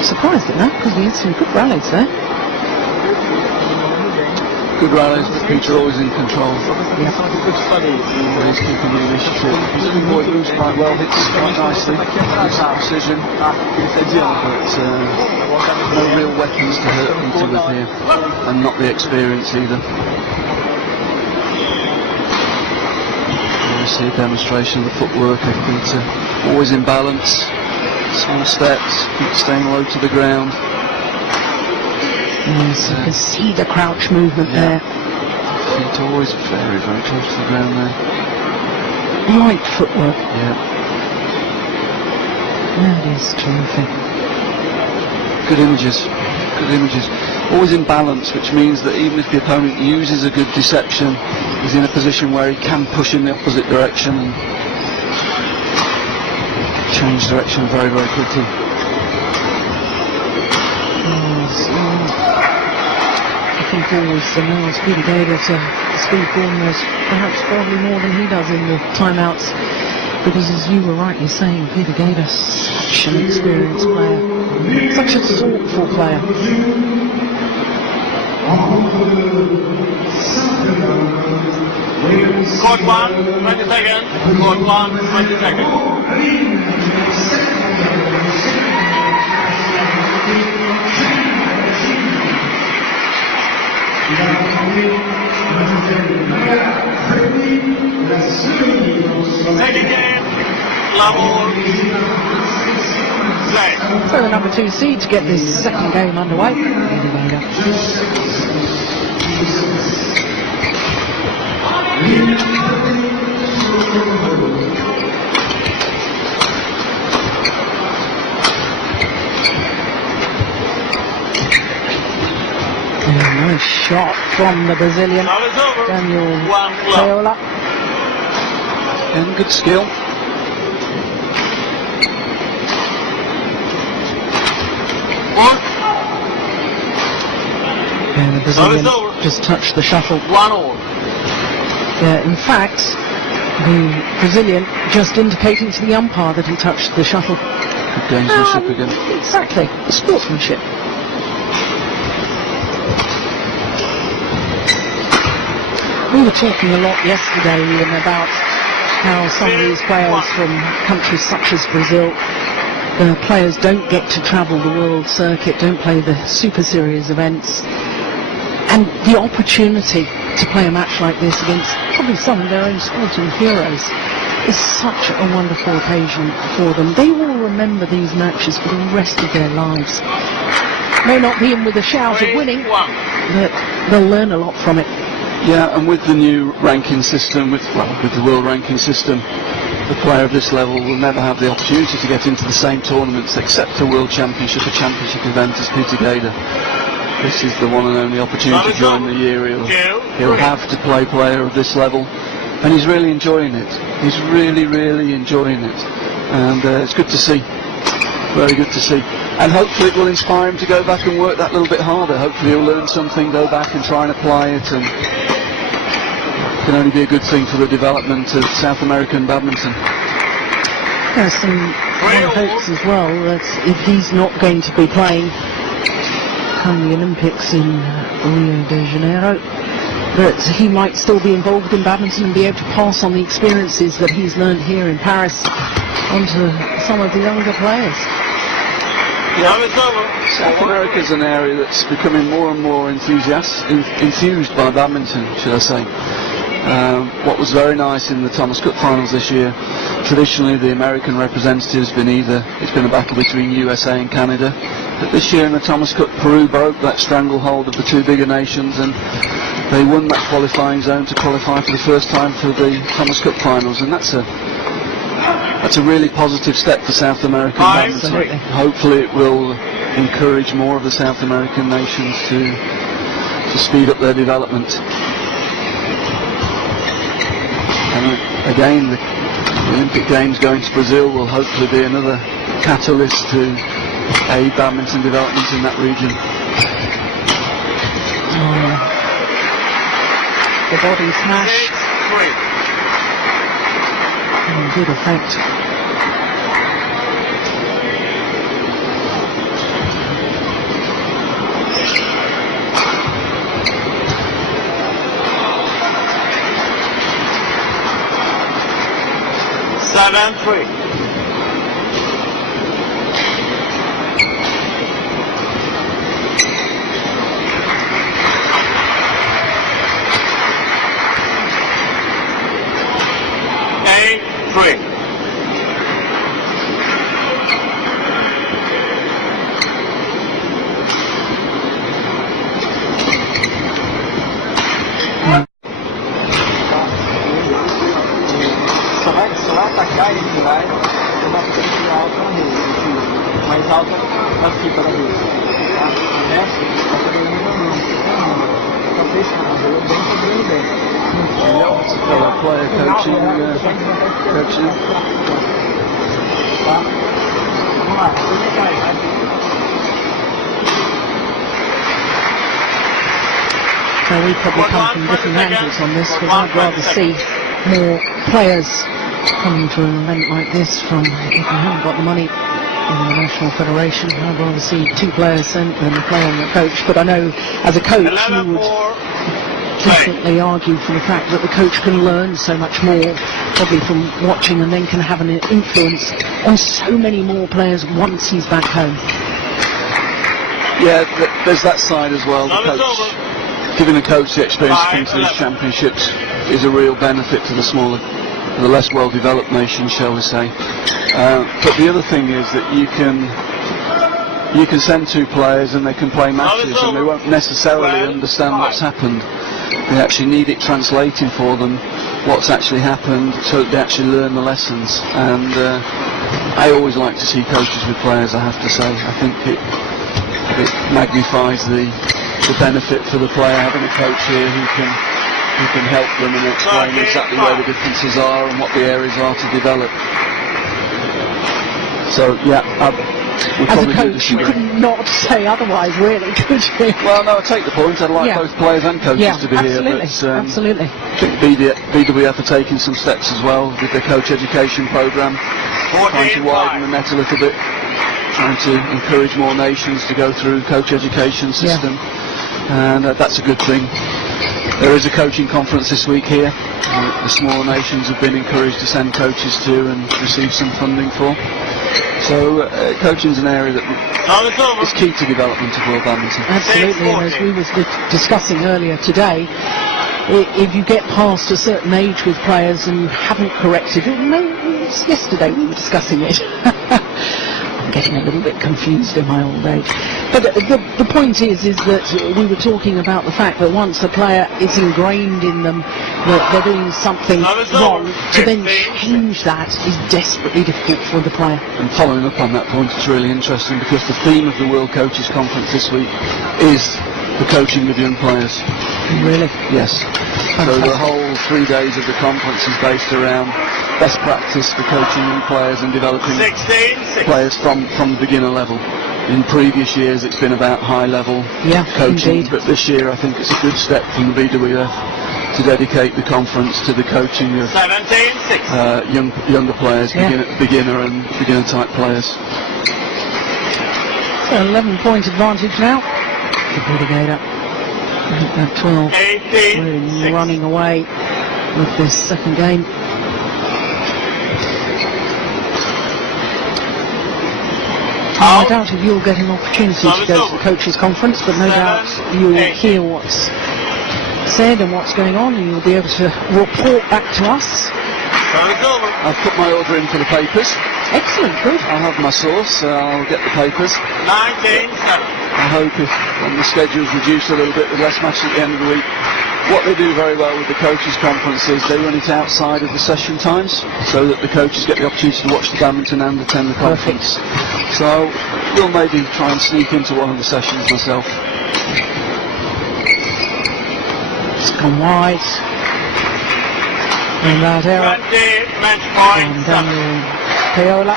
I'm surprised at that because we had some good rallies there. Good rallies, but Peter always in control. Yeah. He's keeping the initiative. He's doing what he moves quite well, hits quite nicely. It's that precision. But no real weapons to hurt Peter with here, and not the experience either. You see a demonstration of the footwork of Peter. Always in balance. Small steps, keep staying low to the ground. Yes, you can see the crouch movement there. Feet always very, very close to the ground there. Light footwork. Yeah. That is terrific. Good images. Good images. Always in balance, which means that even if the opponent uses a good deception, he's in a position where he can push in the opposite direction and change direction very, very quickly. Yes, I think always allows Peter Gade to speed corners perhaps probably more than he does in the timeouts, because as you were rightly saying, Peter Gade is such an experienced player, such a thoughtful player. Court 1, 20 seconds. Court 1, 20 seconds. Second game, level play. So the number 2 seed to get this second game underway. Nice shot from the Brazilian Paiola. And good skill. And the Brazilian just touched the shuttle. 1-all. Yeah, in fact, the Brazilian just indicating to the umpire that he touched the shuttle. Good gamesmanship again. Exactly, sportsmanship. We were talking a lot yesterday even about how some of these players from countries such as Brazil, the players don't get to travel the world circuit, don't play the Super Series events, and the opportunity to play a match like this against probably some of their own sporting heroes is such a wonderful occasion for them. They will remember these matches for the rest of their lives. May not be in with a shout of winning, but they'll learn a lot from it. Yeah, and with the new ranking system, with the world ranking system, the player of this level will never have the opportunity to get into the same tournaments except a world championship, a championship event as Peter Gade. This is the one and only opportunity during the year he'll have to play player of this level, and he's really enjoying it. He's really, really enjoying it, and it's good to see. Very good to see. And hopefully it will inspire him to go back and work that little bit harder. Hopefully he'll learn something, go back and try and apply it, and it can only be a good thing for the development of South American badminton. There's some hopes as well that if he's not going to be playing come the Olympics in Rio de Janeiro, that he might still be involved in badminton and be able to pass on the experiences that he's learned here in Paris onto some of the younger players. South America is an area that's becoming more and more enthused by badminton, should I say. What was very nice in the Thomas Cup finals this year, traditionally the American representative's been it's been a battle between USA and Canada, but this year in the Thomas Cup, Peru broke that stranglehold of the two bigger nations, and they won that qualifying zone to qualify for the first time for the Thomas Cup finals, and that's a really positive step for South American badminton. Hopefully it will encourage more of the South American nations to speed up their development. And again, the Olympic Games going to Brazil will hopefully be another catalyst to aid badminton development in that region. The body smash. Good effect. 7-3. Só vai atacar ele, vai uma potência alta na rede, mais alta aqui para a rede. Essa está pegando na mão, está fechando, jogou bem, está jogando bem. Player coaching, coaching. Tá? Vamos lá, vai. Now we probably come from different angles on this, but I'd rather see more players coming to an event like this from, if you haven't got the money in the National Federation, I'd rather see 2 players sent than a player and a coach. But I know as a coach you would definitely argue for the fact that the coach can learn so much more, probably from watching, and then can have an influence on so many more players once he's back home. Yeah, there's that side as well. The coach, giving a coach the experience to come to these championships is a real benefit to the smaller, the less well-developed nations, shall we say. But the other thing is that you can send 2 players and they can play matches and they won't necessarily understand what's happened. They actually need it translating for them what's actually happened so that they actually learn the lessons. And I always like to see coaches with players, I have to say. I think it magnifies the benefit for the player having a coach here who can help them and explain exactly where the differences are and what the areas are to develop. So yeah, as a coach you could not say otherwise, really, could you? Well, no, I take the point. I'd like both players and coaches to be here, but absolutely. I think BWF are taking some steps as well with the coach education programme, trying to widen the net a little bit, trying to encourage more nations to go through coach education system. And that's a good thing. There is a coaching conference this week here. The smaller nations have been encouraged to send coaches to and receive some funding for. So coaching is an area that is key to development of world badminton. Absolutely, and as we were discussing earlier today, if you get past a certain age with players and haven't corrected it, yesterday we were discussing it. I'm getting a little bit confused in my old age. But the point is that we were talking about the fact that once a player is ingrained in them that they're doing something wrong, to then change that is desperately difficult for the player. And following up on that point, it's really interesting because the theme of the World Coaches Conference this week is the coaching with young players. Really? Yes. So the whole 3 days of the conference is based around best practice for coaching young players and developing players from beginner level. In previous years it's been about high level coaching, indeed. But this year I think it's a good step from the BWF to dedicate the conference to the coaching of younger players, beginner and beginner type players. So 11-point advantage now for Gade. At 12, really running away with this second game. I doubt if you'll get an opportunity to go to the coaches' conference, but no doubt you'll hear what's said and what's going on, and you'll be able to report back to us. I've put my order in for the papers. Excellent, good. I'll have my source, I'll get the papers. 19-7. I hope if when the schedule's reduced a little bit with less matches at the end of the week, what they do very well with the coaches' conference is they run it outside of the session times so that the coaches get the opportunity to watch the badminton and attend the conference. So we'll maybe try and sneak into one of the sessions myself. It's gone wide. And that error from Daniel Paiola.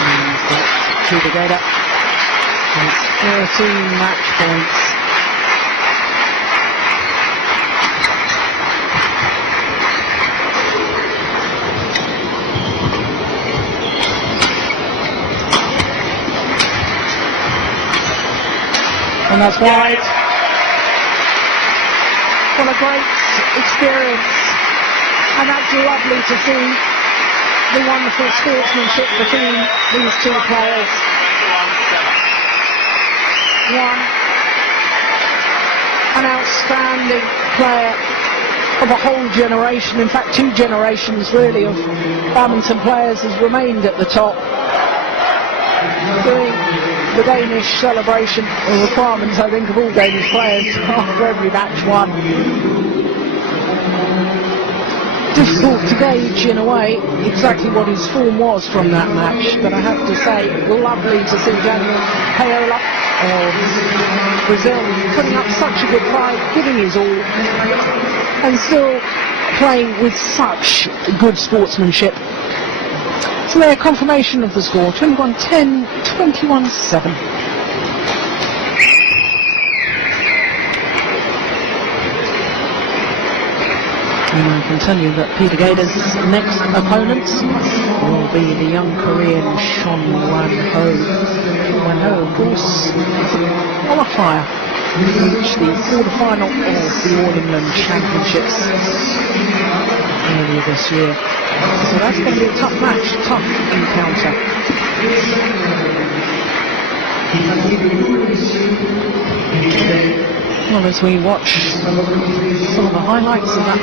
And that's to the Gade. It's 13 match points. And that's wide. What a great experience. And that's lovely to see. the wonderful sportsmanship between these two players. One, an outstanding player of a whole generation, in fact 2 generations really of badminton players, has remained at the top, doing the Danish celebration, or requirements I think of all Danish players after every match won. Difficult to gauge in a way exactly what his form was from that match, but I have to say lovely to see Daniel Paiola of Brazil putting up such a good fight, giving his all, and still playing with such good sportsmanship. So their confirmation of the score, 21-10, 21-7. And I can tell you that Peter Gade's next opponents will be the young Korean Shon Wan-ho. Wan-ho, of course, on a fire. He reached the quarter-final of the All England Championships earlier this year. So that's going to be a tough match, tough encounter. Well, as we watch some of the highlights of that